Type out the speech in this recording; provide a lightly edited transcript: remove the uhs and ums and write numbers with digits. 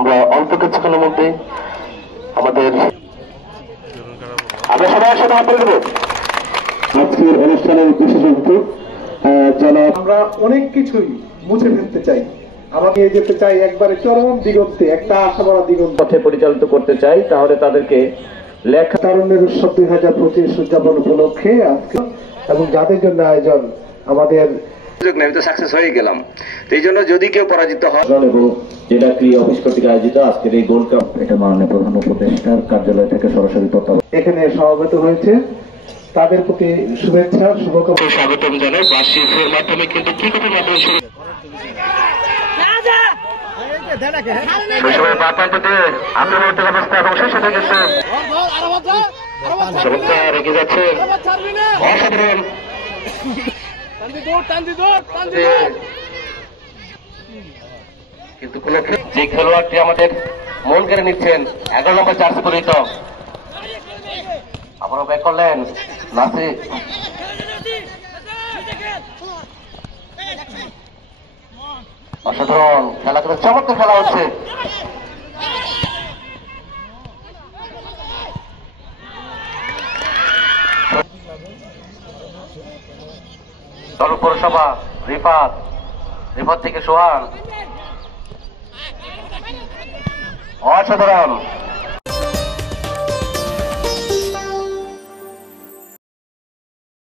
আমরা অল্প কিছুক্ষণের মধ্যে আমাদের আমরা সবাই একসাথে হাত তুলে দেব। আজকের অনুষ্ঠানের বিশেষ অতিথি আমরা অনেক কিছুই মুছে ফেলতে চাই, আমাকে যেতে চাই একবারে চরম দিগন্তে, একটা আশা ভরা দিগন্ত পথে পরিচালিত করতে চাই, তাহলে তাদেরকে লেখা তারুণ্যের উৎসব 2025 উদযাপন উপলক্ষে আজকে এবং যাদের জন্য আয়োজন আমাদের আমি তো সাকসেস হয়ে গেলাম। এই জন্য যদি কেউ পরাজিত হয় এবং জেলা ক্রীড়া অফিস কর্তৃক আয়োজিত আজকের এই গোল্ড কাপ, এটা মাননীয় প্রধান উপদেষ্টার কার্যালয় থেকে সরাসরি তত্ত্বাবধান এখানে সমবেত হয়েছে, তাদের প্রতি শুভেচ্ছা শুভকামনা স্বাগতম জানাই। বার্ষিকের মাধ্যমে কিন্তু ক্রিকেটের মাধ্যমে শৈশবের প্রান্তে আক্রমণাত্মক অবস্থা এবং শেষ হয়ে গেছে, চমৎকার রেখে যাচ্ছে, অসাধারণ কিন্তু কোন যে খেলোয়াড়টি আমাদের মন কেড়ে নিচ্ছেন 11 নম্বর জার্সি পরিহিত, আবারও ব্যাক করলেন নাসির, অসাধারণ খেলা করে চমৎকার খেলা হচ্ছে। পৌরসভা রিফাত থেকে সোহান, অসাধারণ